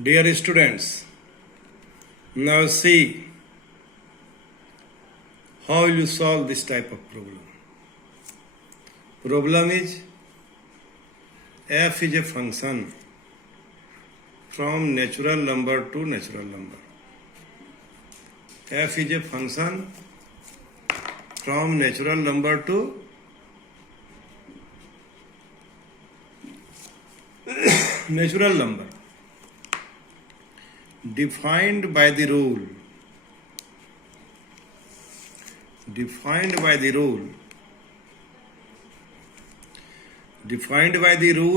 Dear students, now see how will you solve this type of problem. Problem is f is a function from natural number to natural number. F is a function from natural number to natural number, defined by the rule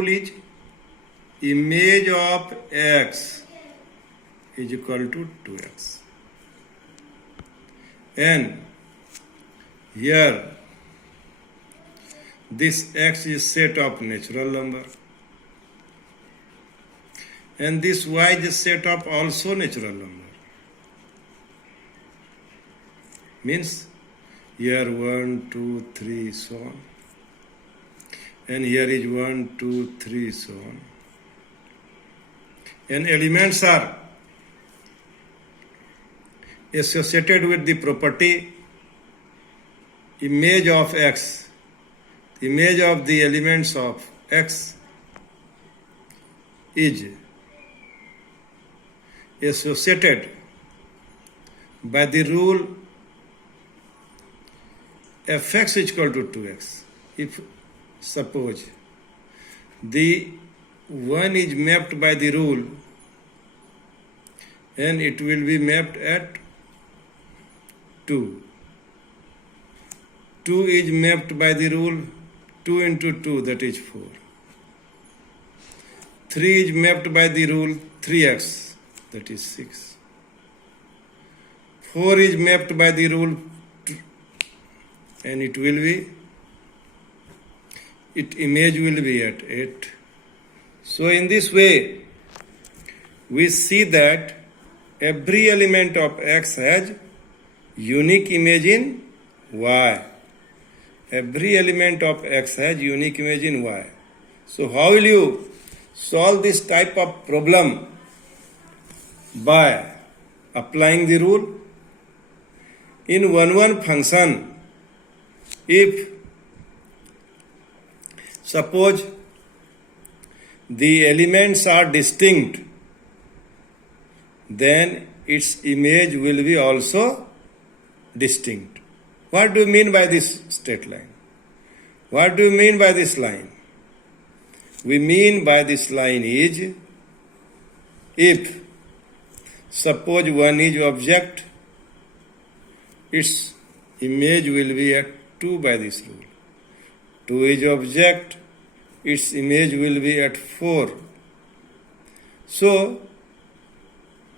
is image of x is equal to 2x, and here this x is set of natural number and this y is set of also natural number. Means here 1, 2, 3, so on. And here is 1, 2, 3, so on. And elements are associated with the property image of x. The image of the elements of x is associated by the rule fx is equal to 2x. If suppose the 1 is mapped by the rule and it will be mapped at 2. 2 is mapped by the rule 2 into 2, that is 4. 3 is mapped by the rule 3x, that is 6. 4 is mapped by the rule and its image will be at 8. So in this way, we see that every element of x has unique image in y. Every element of x has unique image in y. So how will you solve this type of problem? By applying the rule. In one function, if suppose the elements are distinct, then its image will be also distinct. What do you mean by this straight line? What do you mean by this line? We mean by this line is, if suppose 1 is object, its image will be at 2 by this rule. 2 is object, its image will be at 4. So,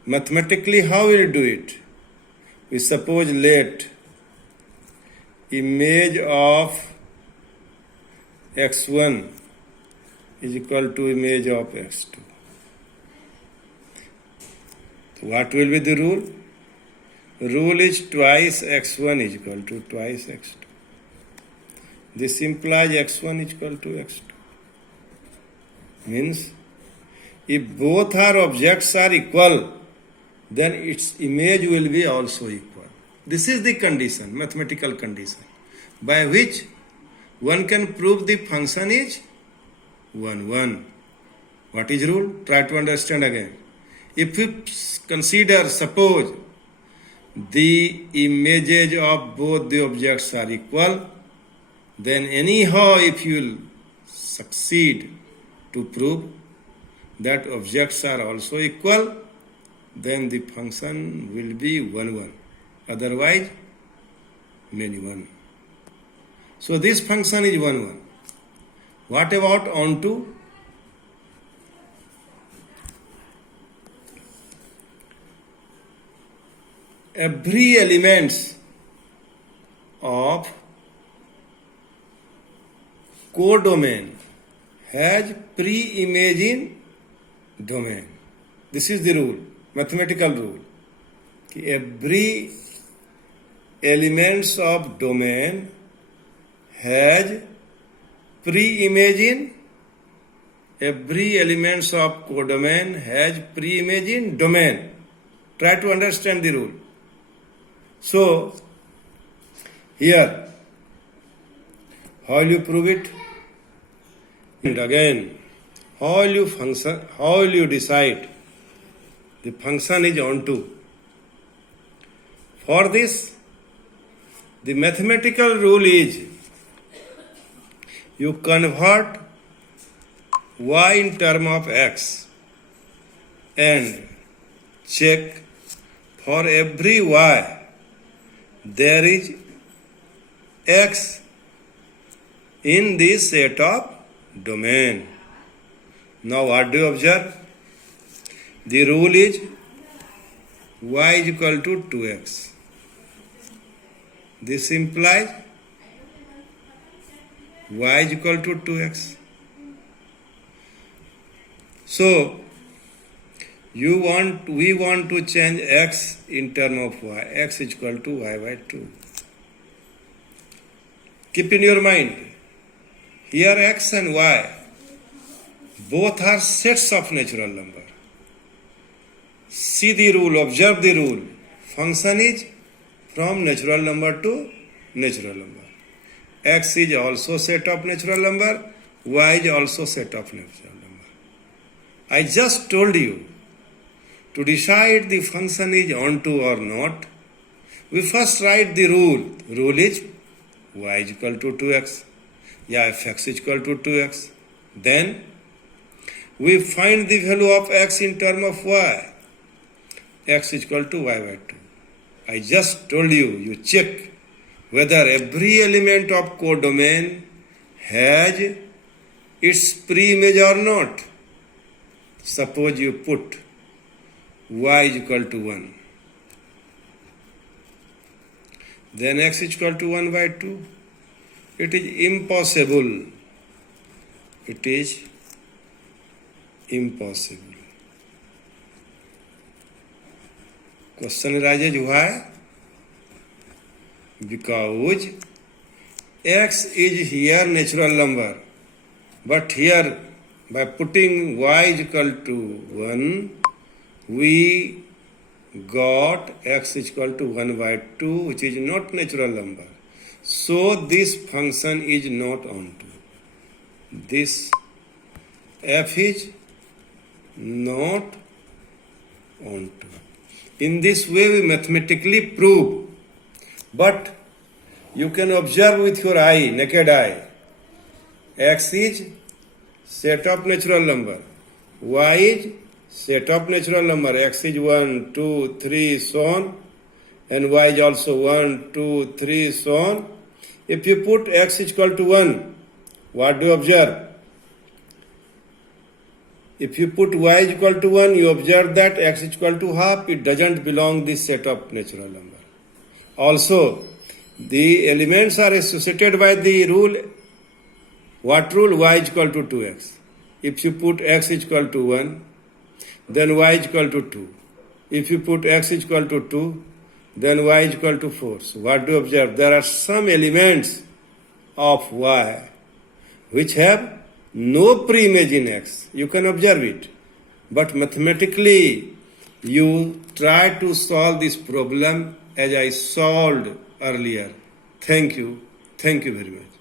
mathematically how will you do it? We suppose let image of x1 is equal to image of x2. So what will be the rule? Rule is twice x1 is equal to twice x2. This implies x1 is equal to x2. Means, if both our objects are equal, then its image will be also equal. This is the condition, mathematical condition, by which one can prove the function is 1, 1. What is rule? Try to understand again. If we consider, suppose, the images of both the objects are equal, then anyhow if you will succeed to prove that objects are also equal, then the function will be 1, 1. Otherwise, many 1. So this function is 1, 1. What about onto? Every element of codomain has pre-image in domain. This is the rule, mathematical rule. Every elements of domain has pre-image in every elements of codomain has pre-image in domain. Try to understand the rule. So, here, how will you prove it? And again, how will you decide the function is onto? For this, the mathematical rule is you convert y in term of x and check for every y there is x in this set of domain. Now what do you observe? The rule is y is equal to 2x. This implies y is equal to 2x. So, we want to change x in term of y. X is equal to y by 2. Keep in your mind, here x and y both are sets of natural number. See the rule, observe the rule. Function is from natural number to natural number. X is also set of natural number, y is also set of natural number. I just told you, to decide the function is onto or not, we first write the rule. Rule is y is equal to 2x. Yeah, fx is equal to 2x. Then we find the value of x in term of y. X is equal to y by 2. I just told you, you check whether every element of codomain has its pre-image or not. Suppose you put y is equal to 1. Then x is equal to 1 by 2. It is impossible. It is impossible. Question arises why? Because x is here natural number, but here by putting y is equal to 1, we got x is equal to 1 by 2, which is not natural number. So this function is not onto. This f is not onto. In this way we mathematically prove. But you can observe with your eye, naked eye. X is set of natural number. Y is set of natural number. X is 1, 2, 3, so on. And y is also 1, 2, 3, so on. If you put x is equal to 1, what do you observe? If you put y is equal to 1, you observe that x is equal to half. It doesn't belong this set of natural number. Also, the elements are associated by the rule. What rule? Y is equal to 2x. If you put x is equal to 1, then y is equal to 2. If you put x is equal to 2, then y is equal to 4. So what do you observe? There are some elements of y which have no pre-image in x. You can observe it. But mathematically, you try to solve this problem as I solved earlier. Thank you. Thank you very much.